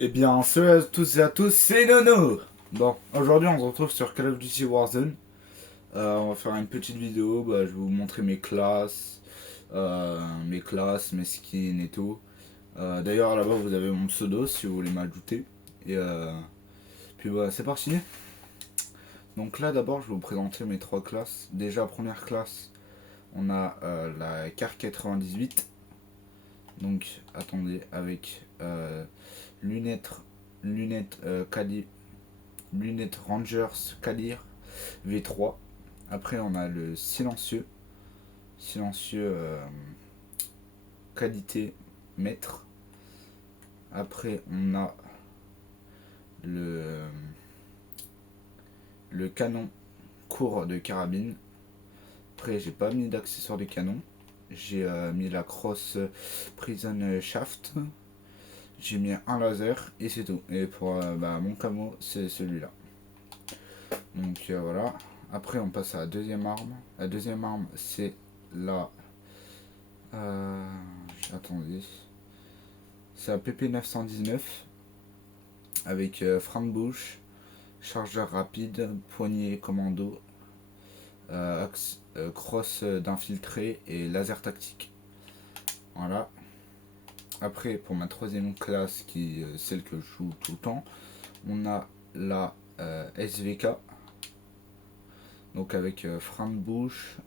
Eh bien, salut à tous et à tous, c'est Nono. Bon, aujourd'hui on se retrouve sur Call of Duty Warzone. On va faire une petite vidéo, je vais vous montrer mes skins et tout. D'ailleurs là-bas vous avez mon pseudo si vous voulez m'ajouter. Et puis c'est parti. Donc là d'abord je vais vous présenter mes trois classes. Déjà première classe, on a la CAR 98. Donc attendez, avec lunettes, lunettes lunettes Rangers Kalir V3. Après, on a le silencieux. Silencieux qualité mètre. Après, on a le, le canon court de carabine. Après, j'ai pas mis d'accessoires de canon. J'ai mis la cross prison shaft. J'ai mis un laser et c'est tout. Et pour mon camo, c'est celui-là. Donc voilà. Après, on passe à la deuxième arme. La deuxième arme, c'est la. Euh, attendez. C'est la PP919 avec frein de bouche, chargeur rapide, poignée commando, crosse d'infiltré et laser tactique. Voilà. Après, pour ma troisième classe, qui est celle que je joue tout le temps, on a la SVK. Donc avec frein de bouche,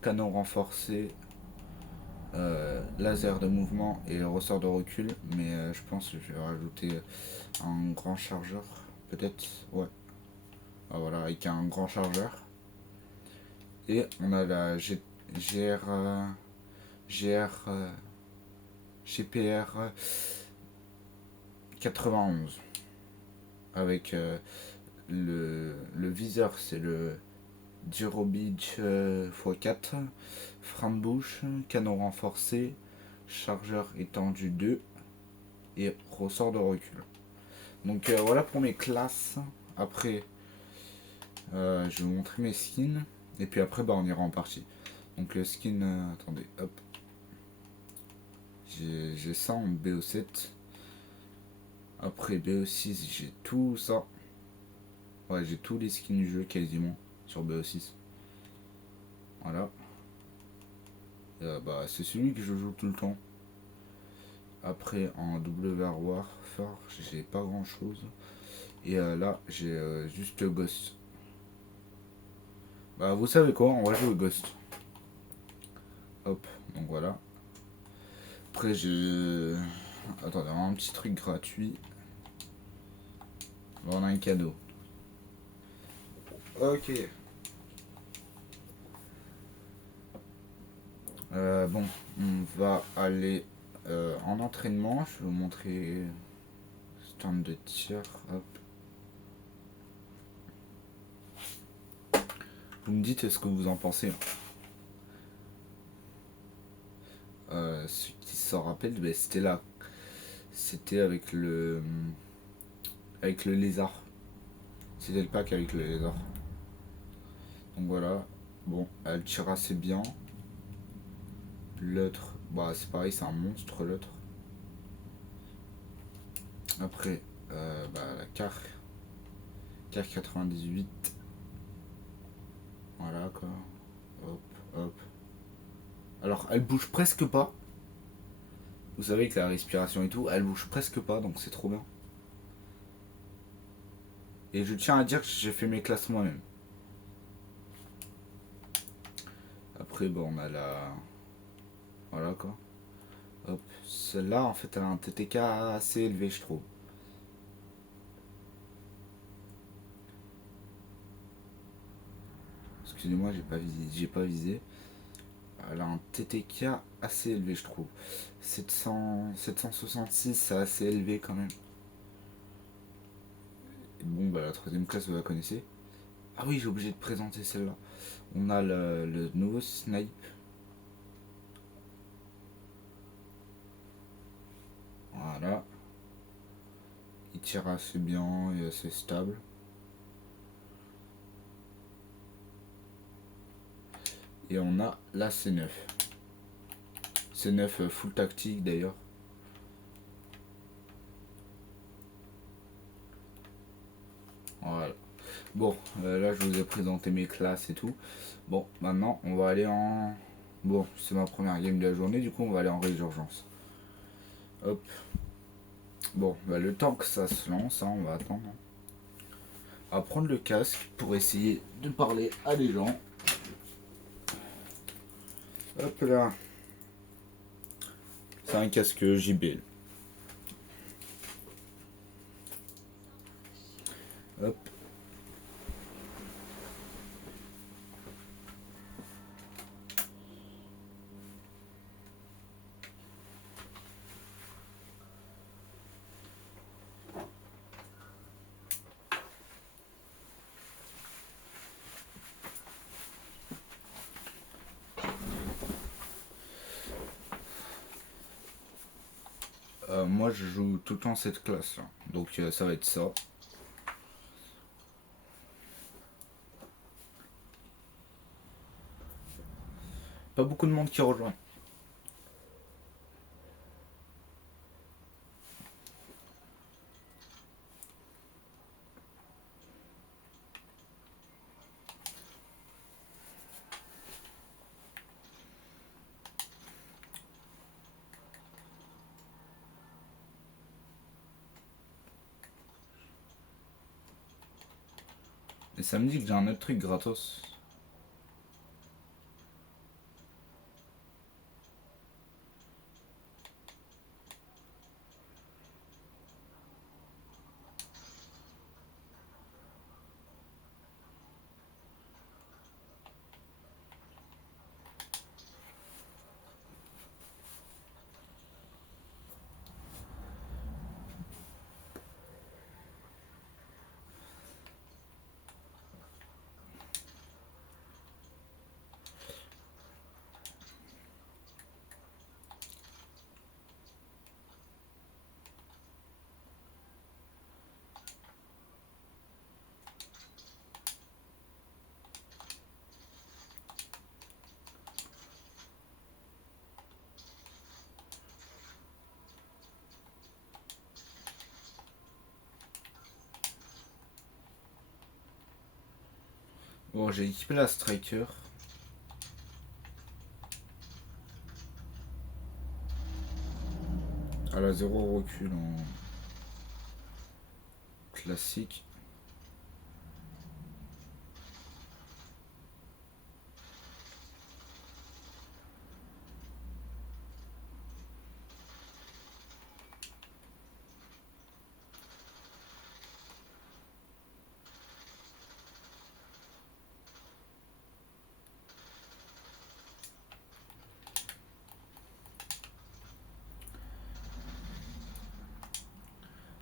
canon renforcé, laser de mouvement et ressort de recul. Mais je pense que je vais rajouter un grand chargeur. Peut-être, ouais. Ah, voilà, avec un grand chargeur. Et on a la GPR 91 avec le viseur, c'est le Durobidge x4, frein de bouche, canon renforcé, chargeur étendu 2 et ressort de recul. Donc voilà pour mes classes. Après, je vais vous montrer mes skins. Et puis après, on ira en partie. Donc le skin, attendez, hop. J'ai ça en BO7. Après BO6, j'ai tout ça. Ouais, j'ai tous les skins du jeu quasiment sur BO6. Voilà. C'est celui que je joue tout le temps. Après en Warfare, j'ai pas grand chose. Et là, j'ai juste le Ghost. Vous savez quoi, on va jouer au Ghost. Hop, donc voilà. Après, j'ai. Attendez, un petit truc gratuit. On a un cadeau. Ok. Bon, on va aller en entraînement. Je vais vous montrer stand de tir. Hop. Vous me dites ce que vous en pensez. Ceux qui s'en rappellent, c'était là. C'était avec le lézard. C'était le pack avec le lézard. Donc voilà. Bon, elle tire assez bien. L'autre, c'est pareil, c'est un monstre l'autre. Après, la car 98. Voilà quoi. Hop, hop. Alors, elle bouge presque pas. Vous savez que la respiration et tout, elle bouge presque pas, donc c'est trop bien. Et je tiens à dire que j'ai fait mes classes moi-même. Après, on a la. Voilà quoi. Hop. Celle-là, en fait, elle a un TTK assez élevé, je trouve. Excusez-moi, j'ai pas visé. Elle a un TTK assez élevé, je trouve. 766, c'est assez élevé quand même. Et la troisième classe, vous la connaissez. Ah oui, j'ai obligé de présenter celle-là. On a le nouveau snipe. Voilà. Il tire assez bien et assez stable. Et on a la C9. C9 full tactique d'ailleurs. Voilà. Bon, là je vous ai présenté mes classes et tout. Bon, maintenant on va aller en... Bon, c'est ma première game de la journée, du coup on va aller en résurgence. Hop. Bon, bah, le temps que ça se lance, hein, on va attendre. On va prendre le casque pour essayer de parler à des gens. Hop là. C'est un casque JBL. Hop. Moi je joue tout le temps cette classe là. Donc ça va être ça. Pas beaucoup de monde qui rejoint. Et ça me dit que j'ai un autre truc gratos. Bon, j'ai équipé la striker. Elle a 0 recul en classique.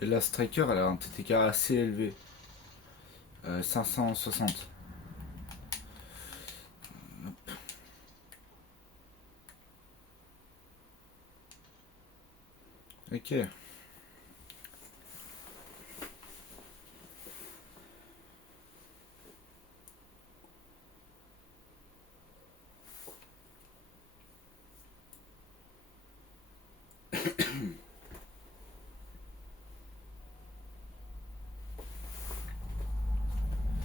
Et la striker, elle a un TTK assez élevé. 560. Ok.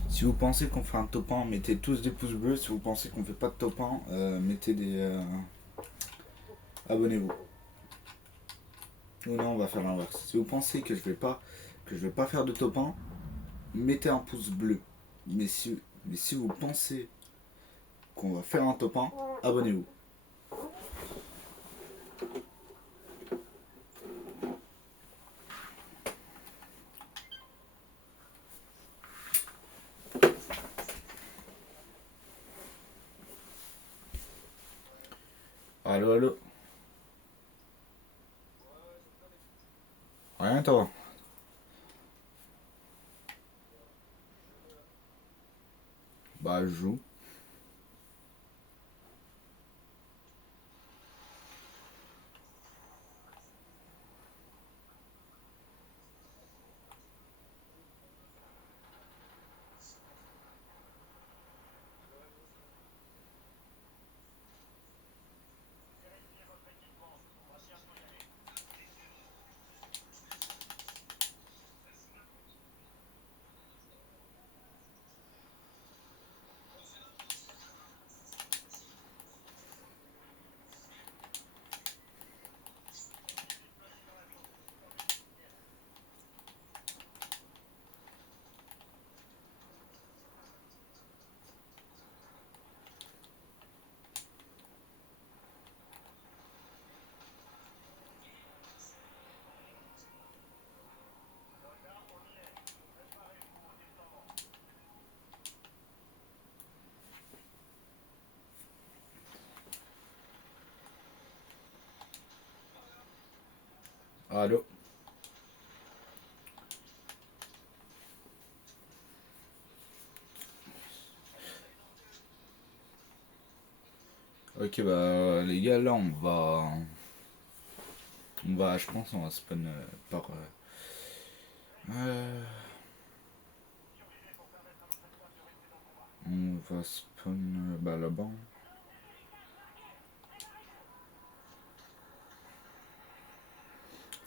Si vous pensez qu'on fait un top 1, mettez tous des pouces bleus. Si vous pensez qu'on fait pas de top 1, mettez des... abonnez-vous. Ou non, on va faire l'inverse. Si vous pensez que je vais pas faire de top 1, mettez un pouce bleu. Mais si vous pensez qu'on va faire un top 1, abonnez-vous. Allo, allo. Rien toi. Bah je joue. Allô. Ok, bah les gars, là je pense, on va spawn par. Euh, on va spawn bah là-bas.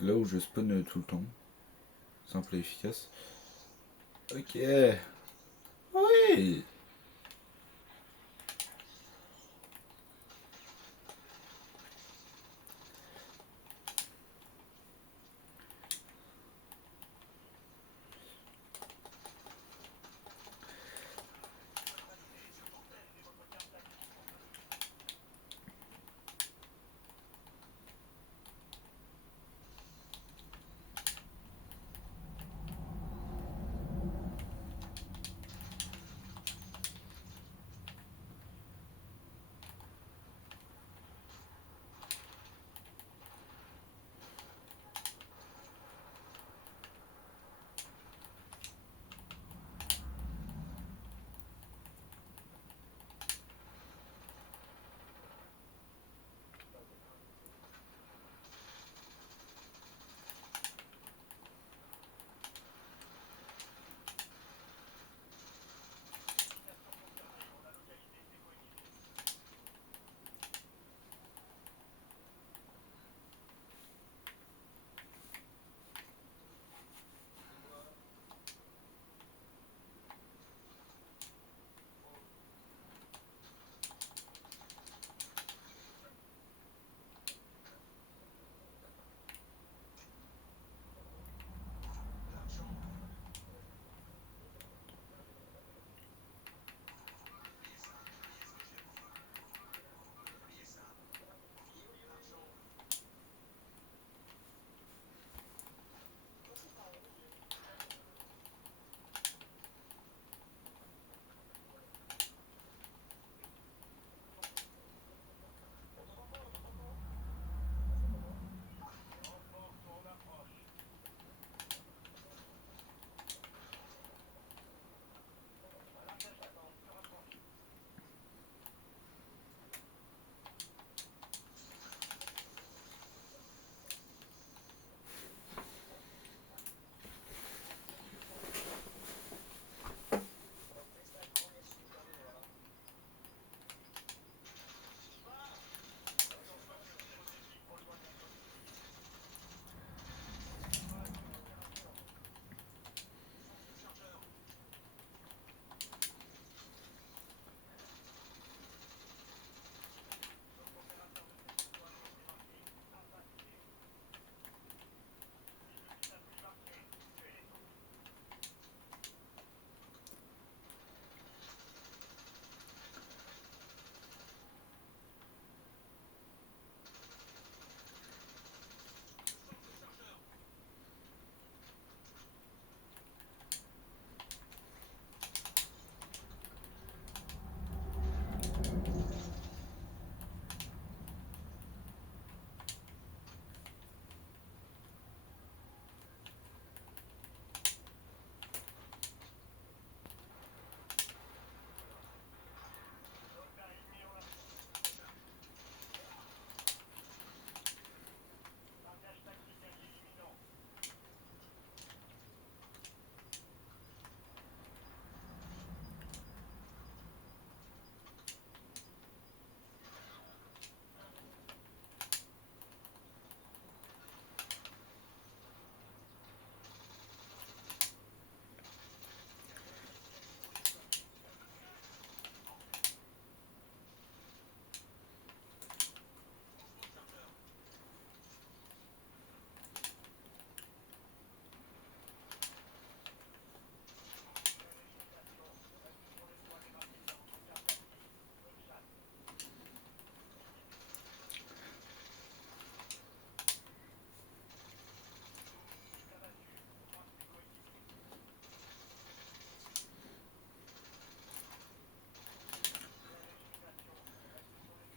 Là où je spawn tout le temps. Simple et efficace. Ok. Oui.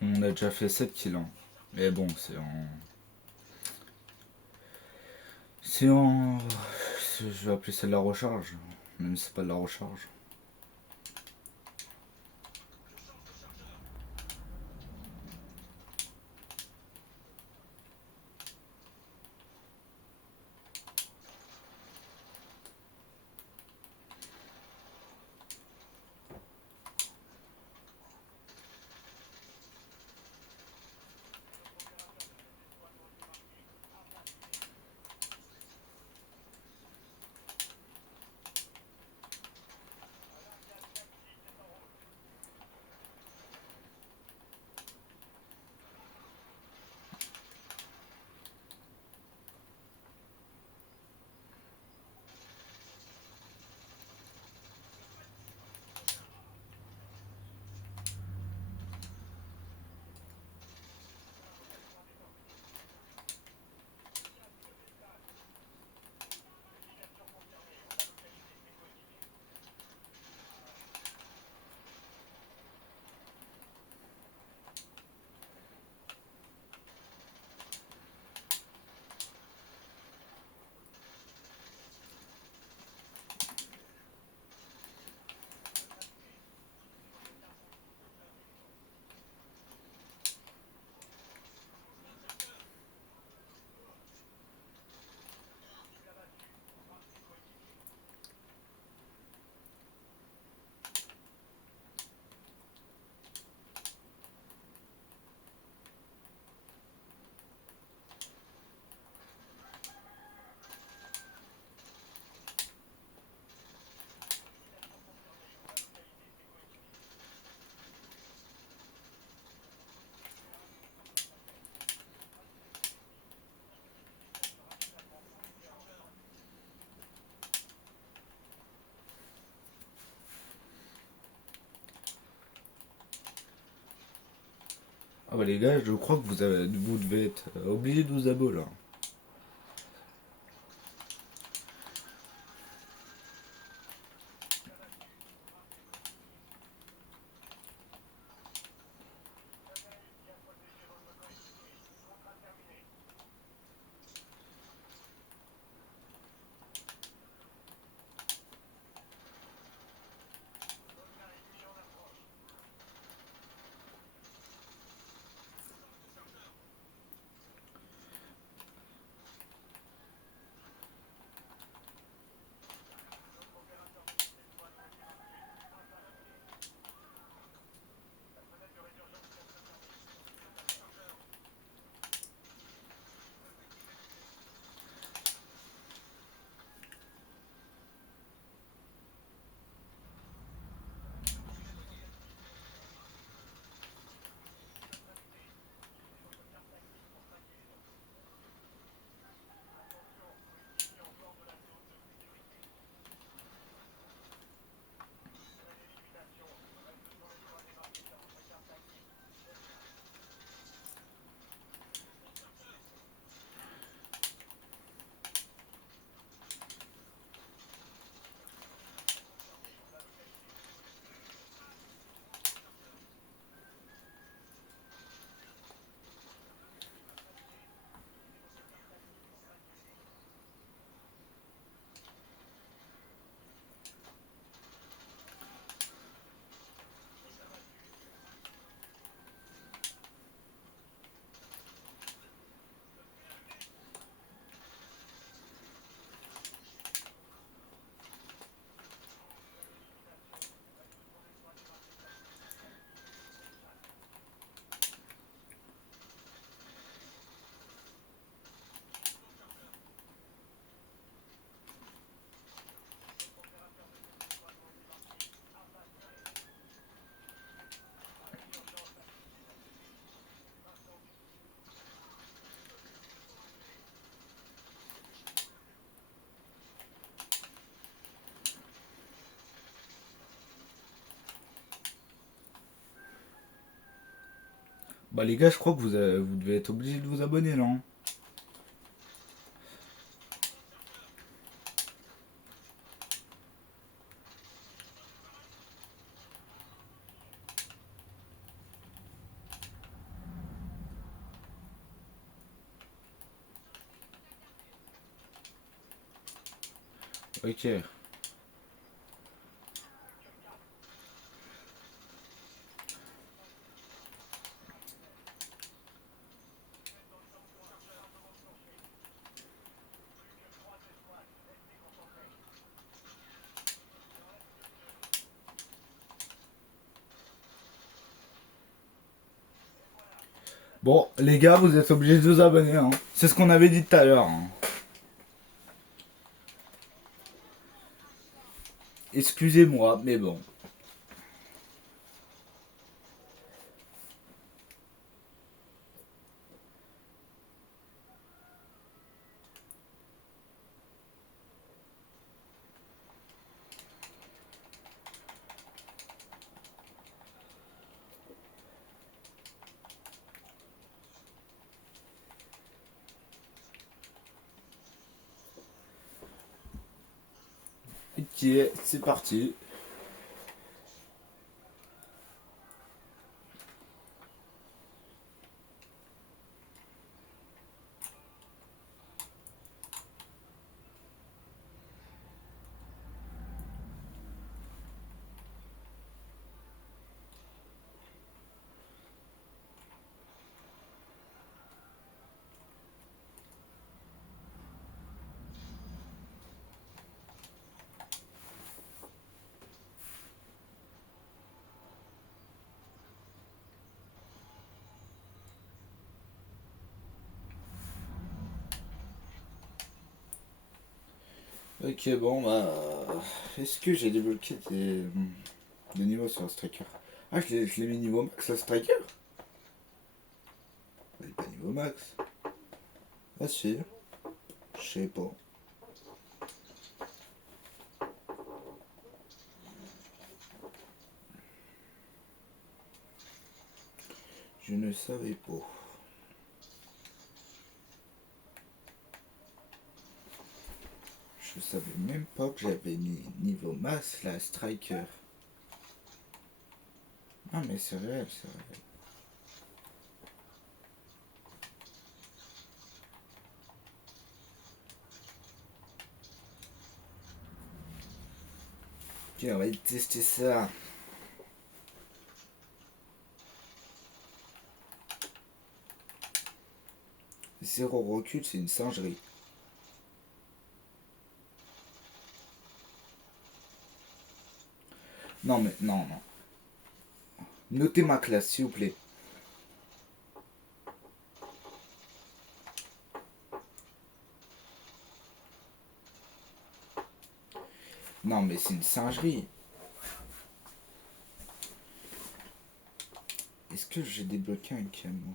On a déjà fait 7 kills, hein. Mais bon, c'est en. C'est en. Je vais appeler ça de la recharge. Même si c'est pas de la recharge. Ah bah les gars, je crois que vous devez être obligés de vous abonner là. Bah les gars, je crois que vous devez être obligés de vous abonner là, hein. Ok. Bon, les gars, vous êtes obligés de vous abonner. Hein. C'est ce qu'on avait dit tout à l'heure. Hein. Excusez-moi, mais bon. Ok, c'est parti. Ok, bon, bah. Est-ce que j'ai débloqué des niveaux sur le striker? Ah, je l'ai mis niveau max, le striker? Il est pas niveau max. Ah, si. Je sais pas. Je ne savais pas. Je savais même pas que j'avais mis niveau max la striker. Ah, mais c'est réel, c'est réel. Ok, on va tester ça. Zéro recul, c'est une singerie. Non, mais non, non. Notez ma classe, s'il vous plaît. Non, mais c'est une singerie. Est-ce que j'ai débloqué un camo?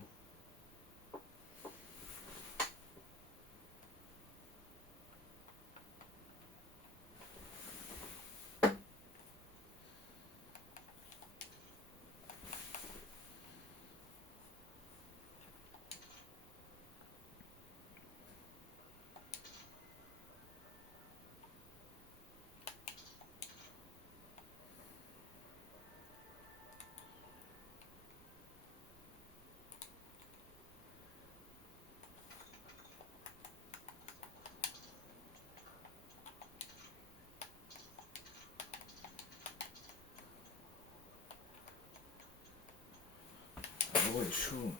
Ah ouais, chaud.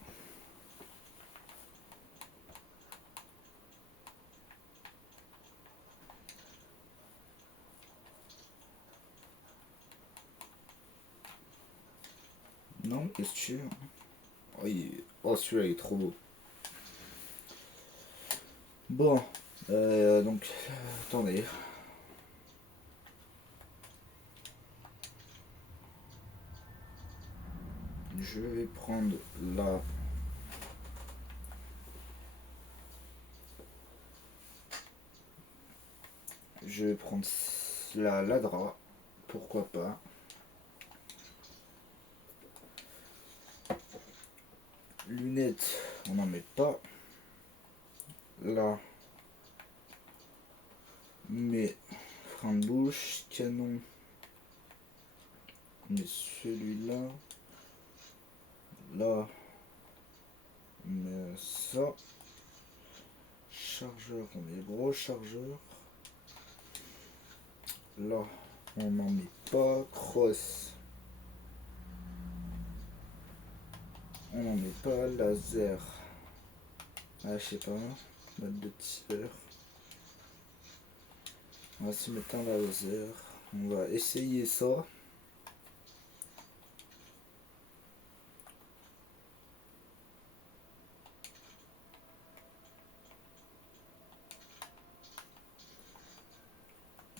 Non, qu'est-ce que tu veux? Oh, oh, celui-là, il est trop beau. Bon, donc, attendez. Je vais prendre la... Je vais prendre la Ladra. Pourquoi pas. Lunettes, on n'en met pas. Là, mais frein de bouche, canon. On met celui-là. Là, on met ça. Chargeur, on met gros chargeur. Là, on n'en met pas. Cross. On n'en met pas. Laser. Ah, je sais pas. Mode de tir. On va se mettre un laser. On va essayer ça.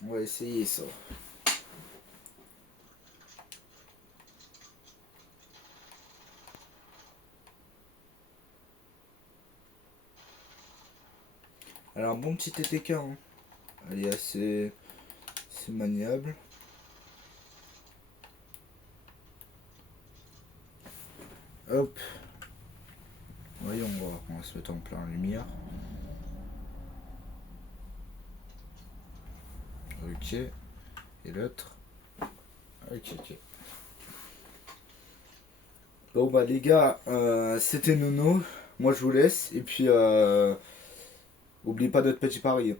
On va essayer ça. Alors, un bon petit TTK. Hein. Elle est assez maniable. Hop. Voyons, on va se mettre en plein lumière. Ok. Et l'autre. Ok. Bon bah les gars, c'était Nono. Moi je vous laisse. Et puis, oubliez pas notre petit pari.